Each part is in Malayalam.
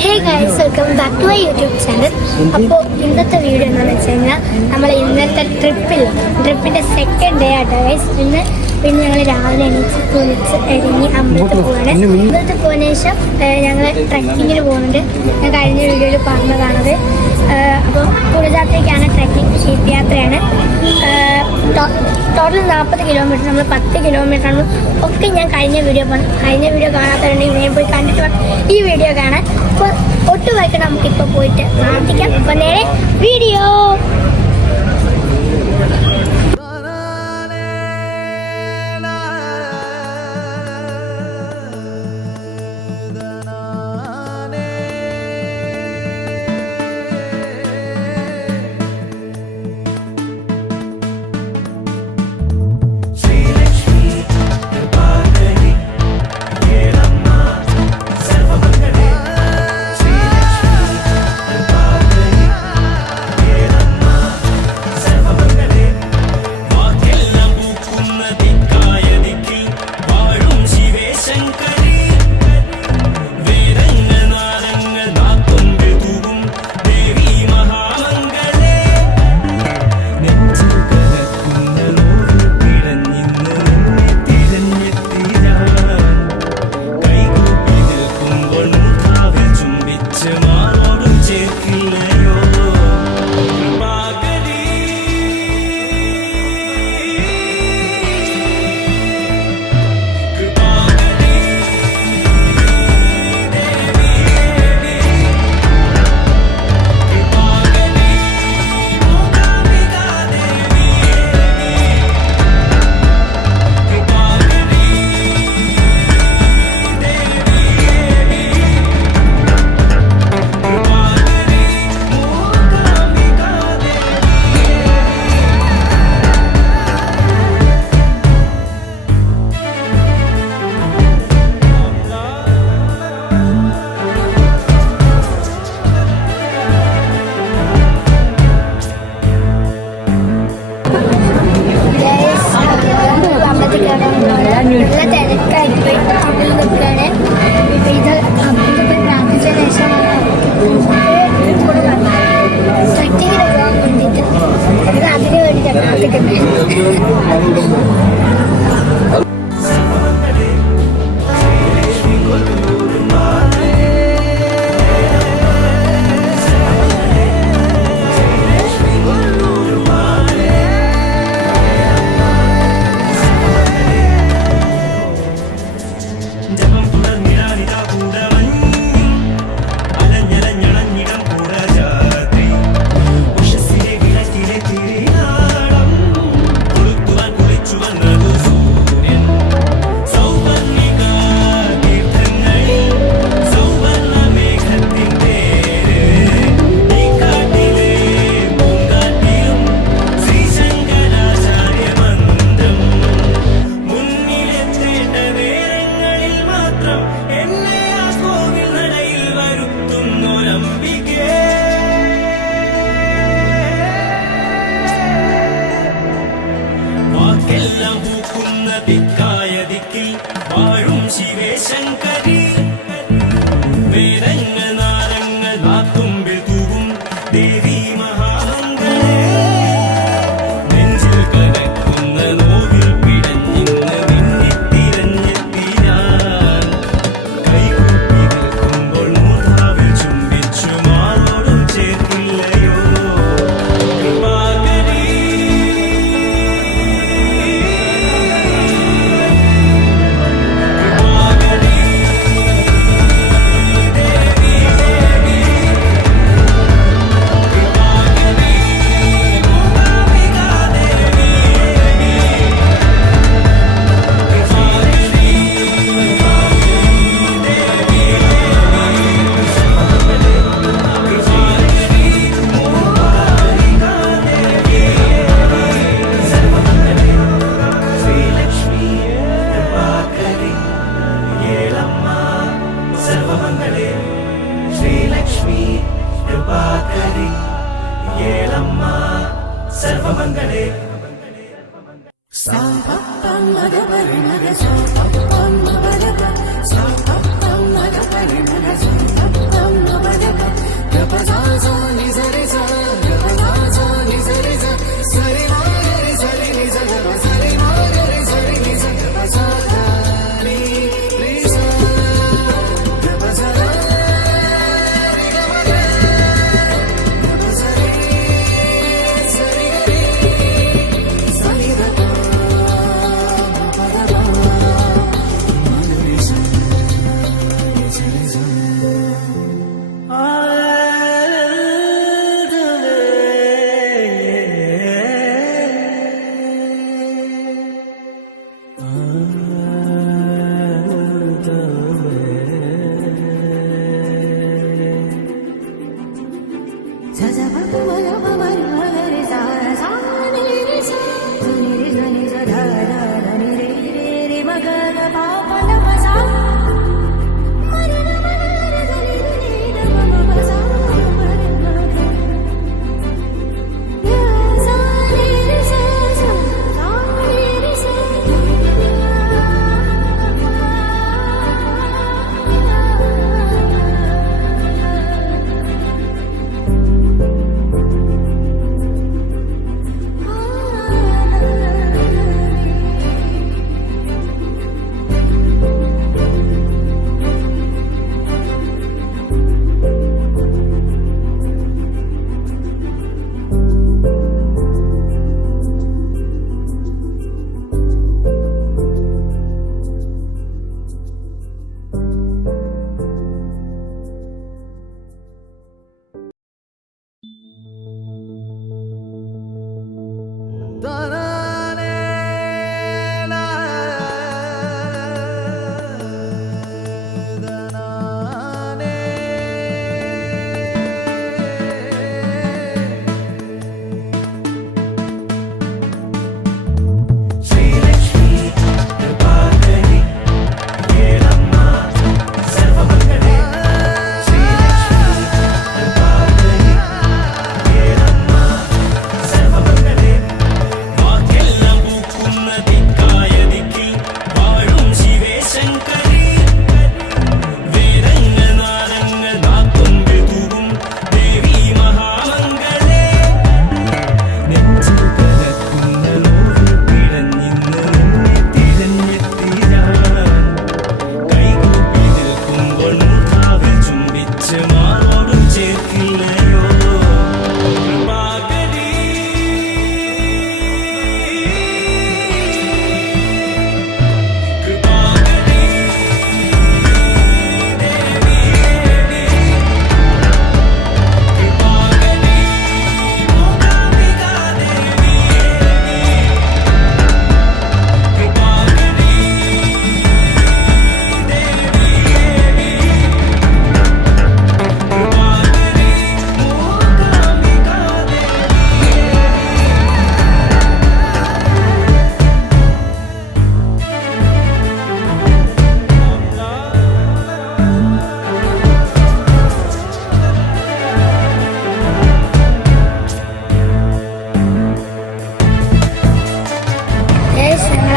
Hey guys, welcome back to my YouTube channel. അപ്പോൾ ഇന്നത്തെ വീഡിയോ എന്താണെന്ന് വെച്ച് കഴിഞ്ഞാൽ നമ്മൾ ഇന്നത്തെ ട്രിപ്പിൻ്റെ സെക്കൻഡ് ഡേ ആട്ടോ ഗൈസ്. പിന്നെ ഞങ്ങൾ രാവിലെ എണീച്ച് കുളിച്ച് ഒരുങ്ങി അമ്പലത്തിൽ പോവാണ്. അമ്പലത്തിൽ പോയതിനു ശേഷം ഞങ്ങൾ ട്രക്കിങ്ങിന് പോകുന്നുണ്ട്. ഞാൻ കഴിഞ്ഞ വീഡിയോയിൽ പറഞ്ഞതാണത്. അപ്പോൾ കുളിജാത്രയ്ക്കാണ് ട്രക്കിംഗ് ശീതയാത്രയാണ്. ടോട്ടൽ 40 കിലോമീറ്റർ, നമ്മൾ 10 കിലോമീറ്റർ ആണ് ഒക്കെ ഞാൻ കഴിഞ്ഞ വീഡിയോ കാണാത്തതുണ്ടെങ്കിൽ ഞാൻ പോയി കണ്ടിട്ട് ഈ വീഡിയോ കാണാൻ. അപ്പോൾ ഒട്ടും വൈകിട്ട് നമുക്കിപ്പോൾ പോയിട്ട് പ്രാർത്ഥിക്കാം. അപ്പോൾ നേരെ വീഡിയോ. സർവമംഗളേ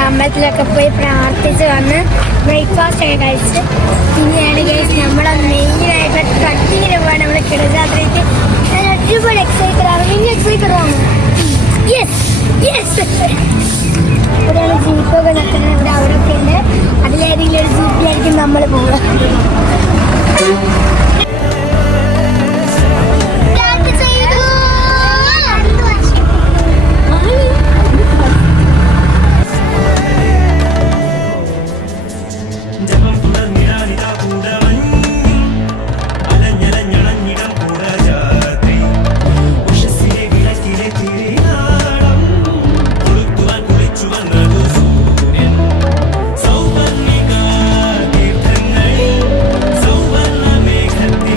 അമ്പലത്തിലൊക്കെ പോയി പ്രാർത്ഥിച്ച് വന്ന് ബ്രേക്ക്ഫാസ്റ്റ് ഒക്കെ കഴിച്ച് പിന്നെയാണ് ഗൈസ് നമ്മുടെ മെയിനായിട്ട് ട്രക്കിങ്ങിന് പോകാൻ നമ്മൾ കിടജാത്രയ്ക്ക് ഞാൻ ഒരുപാട് എക്സൈറ്റഡ് ആണ്. നിങ്ങൾ എക്സൈറ്റഡ് ആണോ? Yes yes. ഇവിടെയാണ് ജീപ്പൊക്കെ നിൽക്കുന്നത്. ഇവിടെ അവിടെയൊക്കെ ഉണ്ട്. അതിലേതെങ്കിലും ഒരു ജീപ്പിലായിരിക്കും നമ്മൾ പോവുക. സൗവർണിക തീർത്ഥങ്ങൾ സൗവർണ മേഘത്തിൽ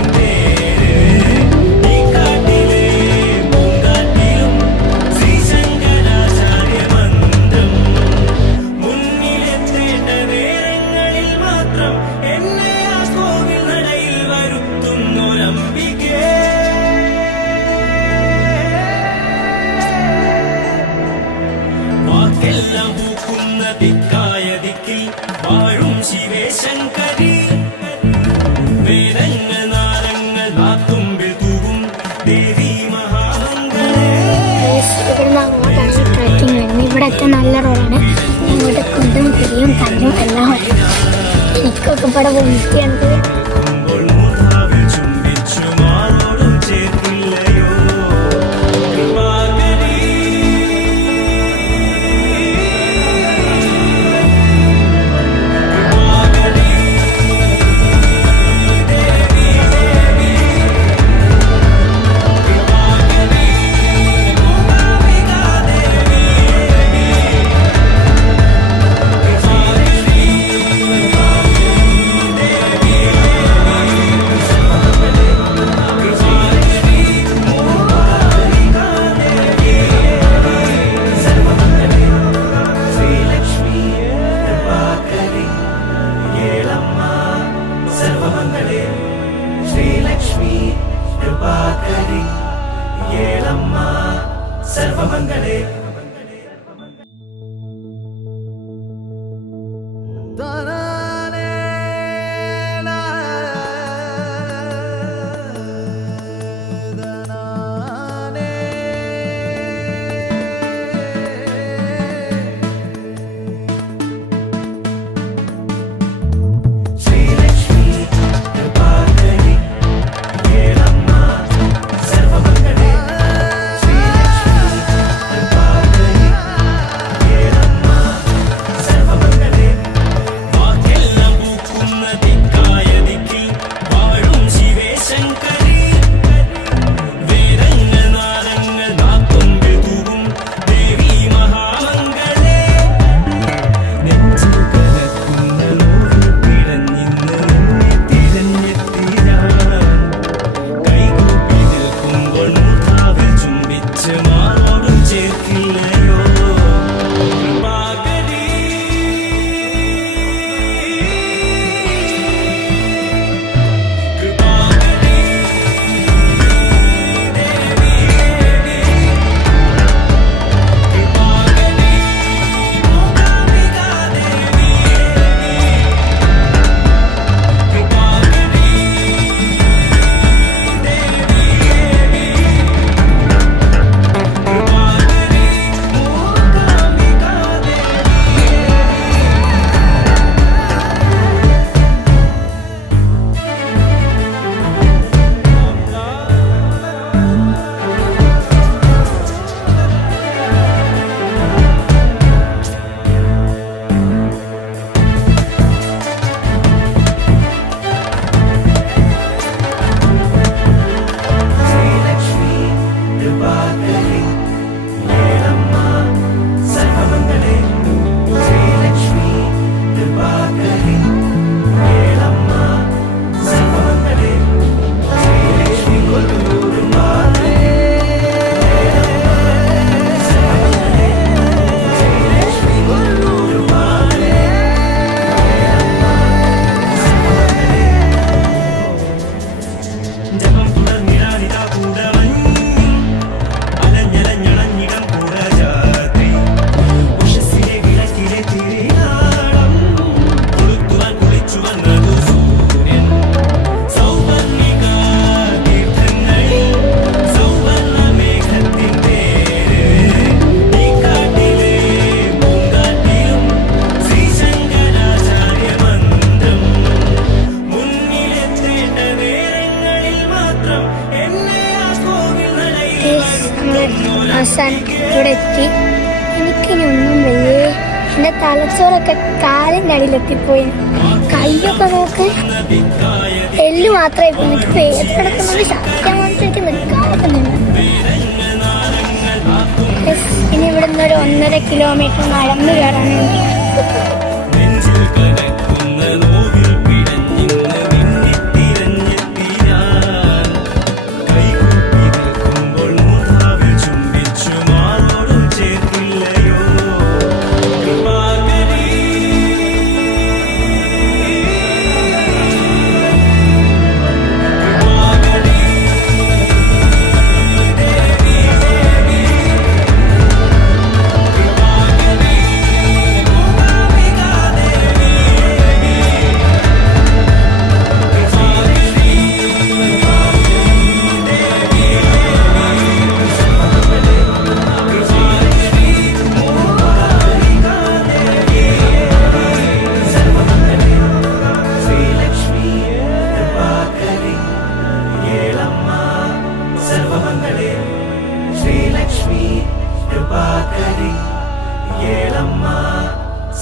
ഇവിടുന്ന് അങ്ങോട്ടാണ് ട്രക്കിങ് വരുന്നത്. ഇവിടെയൊക്കെ നല്ല റോഡാണ്. ഇങ്ങോട്ട് കുണ്ടും കുഴിയും കല്ലും എല്ലാം വരും. എനിക്കൊക്കെ ഇവിടെ വന്നിട്ട് സർവമംഗളേ അവസാനം ഇവിടെ എത്തി. എനിക്കിനി ഒന്നും വയ്യേ. എൻ്റെ തലച്ചോറൊക്കെ കാലിൻ്റെ അടിയിലെത്തിപ്പോയി. കയ്യൊക്കെ നോക്ക്, എല്ല് മാത്രമേ ഇപ്പോൾ എനിക്ക് വേദനെടുക്കുന്നത്. ശക്തി മനസ്സിലേക്ക് നിൽക്കാറുണ്ട്. ഇനി ഇവിടെ നിന്നൊരു 1.5 കിലോമീറ്റർ നടന്നു കയറാനുണ്ട്.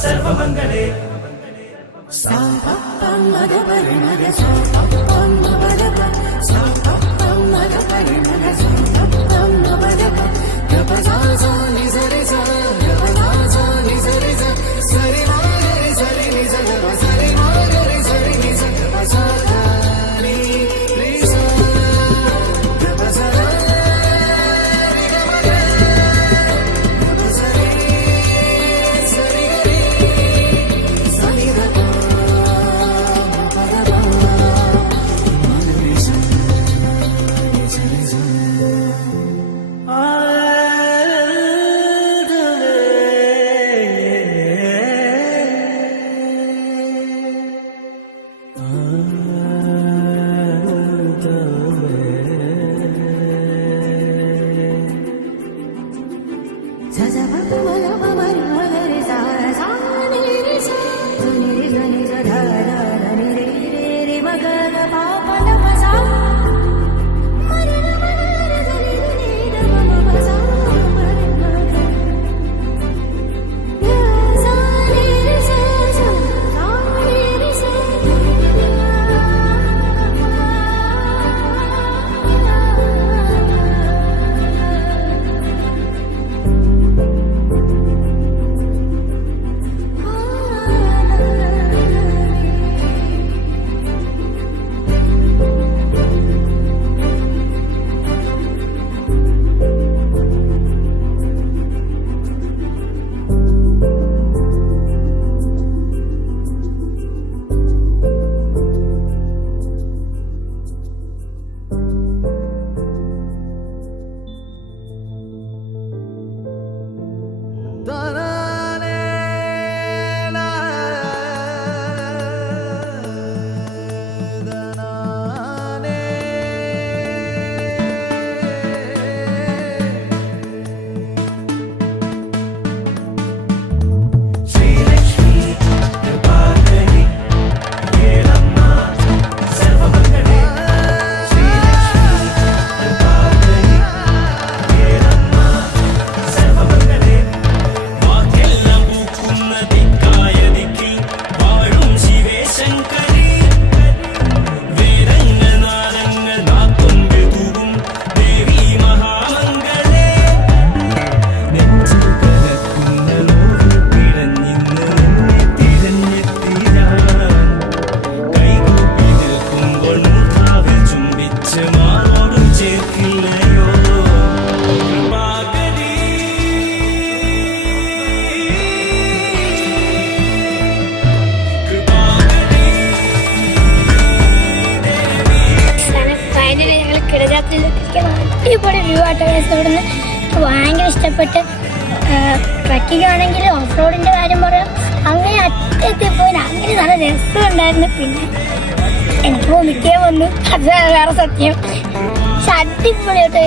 സർവമംഗളേ അടിപൊളി വ്യൂ ആട്ടോ ഇവിടുന്ന് ഭയങ്കര ഇഷ്ടപ്പെട്ട്. ട്രക്കിംഗ് ആണെങ്കിൽ ഓഫ് റോഡിൻ്റെ കാര്യം പറയാം, അങ്ങനെ അറ്റത്തി പോയി അങ്ങനെ നല്ല രസമുണ്ടായിരുന്നു. പിന്നെ എനിക്ക് വോമിക്കാൻ വന്നു, അത് വേറെ സത്യം. പക്ഷെ അടിപൊളി കേട്ടോ,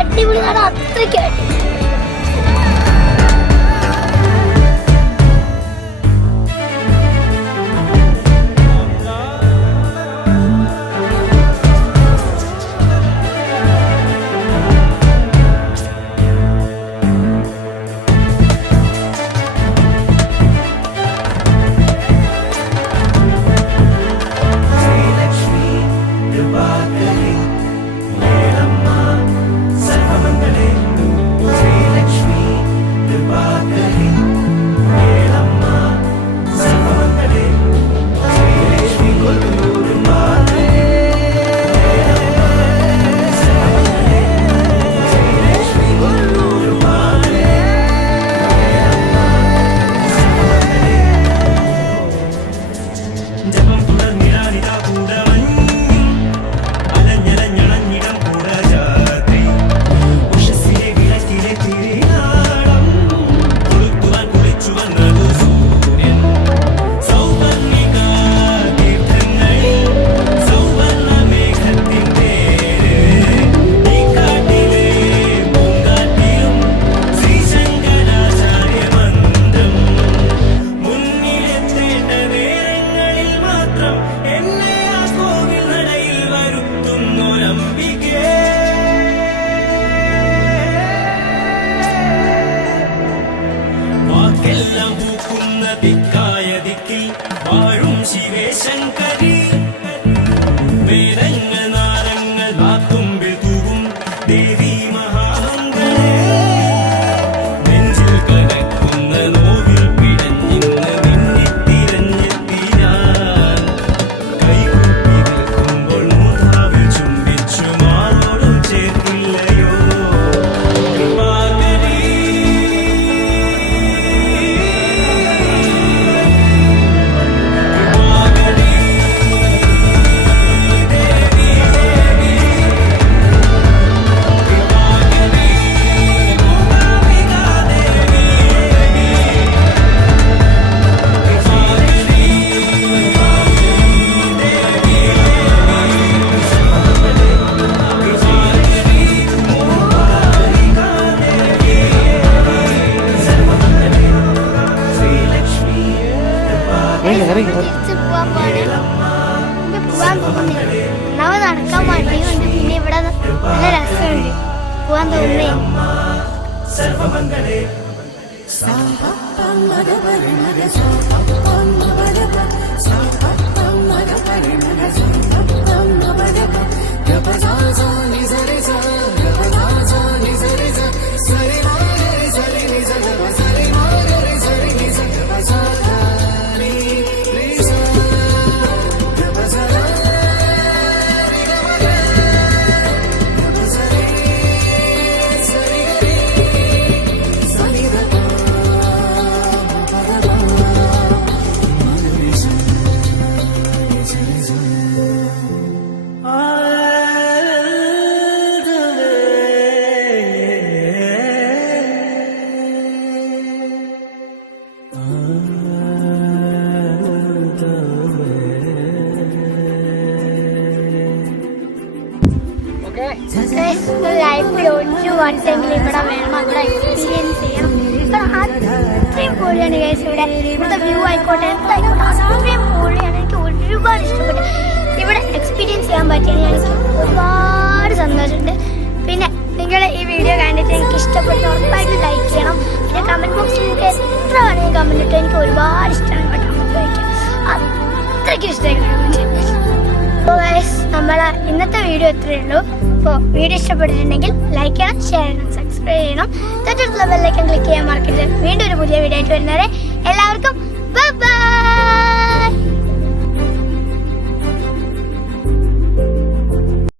അടിപൊളി കാരണം അത്രയ്ക്ക് സർവമംഗളേ ശ്രീ വന്നേ. ലൈഫിൽ ഒരു വട്ടെങ്കിലും ഇവിടെ വേണം, ഇവിടെ എക്സ്പീരിയൻസ് ചെയ്യണം. അത്രയും പൊളിയാണ് ഗൈസ് ഇവിടെ. ഇവിടുത്തെ വ്യൂ ആയിക്കോട്ടെ എന്തായിക്കോട്ടെ അത്രയും പൊളിയാണ്. എനിക്ക് ഒരുപാട് ഇഷ്ടപ്പെട്ടു. ഇവിടെ എക്സ്പീരിയൻസ് ചെയ്യാൻ പറ്റിയാണ് എനിക്ക് ഒരുപാട് സന്തോഷമുണ്ട്. പിന്നെ നിങ്ങൾ ഈ വീഡിയോ കണ്ടിട്ട് എനിക്ക് ഇഷ്ടപ്പെട്ട ഉറപ്പായിട്ട് ലൈക്ക് ചെയ്യണം. പിന്നെ കമൻറ്റ് ബോക്സിൽ നിങ്ങൾക്ക് എത്ര വേണമെങ്കിൽ കമൻറ്റ് ഇട്ട് എനിക്ക് ഒരുപാട് ഇഷ്ടമാണ് കേട്ടോ കമൻറ്റ് വായിക്കാൻ. അത്രയ്ക്ക് ഇഷ്ടമായി കമൻറ്റ്. അപ്പോൾ ഗൈസ് നമ്മളെ ഇന്നത്തെ വീഡിയോ ഇത്രയേ ഉള്ളൂ. അപ്പോൾ വീഡിയോ ഇഷ്ടപ്പെട്ടിട്ടുണ്ടെങ്കിൽ ലൈക്ക് ചെയ്യണം, ഷെയർ ചെയ്യണം, സബ്സ്ക്രൈബ് ചെയ്യണം, തൊട്ടടുത്തുള്ള ബെല്ലൈക്കൺ ക്ലിക്ക് ചെയ്യാൻ മറക്കരുത്. വീണ്ടും ഒരു പുതിയ വീഡിയോ ആയിട്ട് വരുന്നവരെ എല്ലാവർക്കും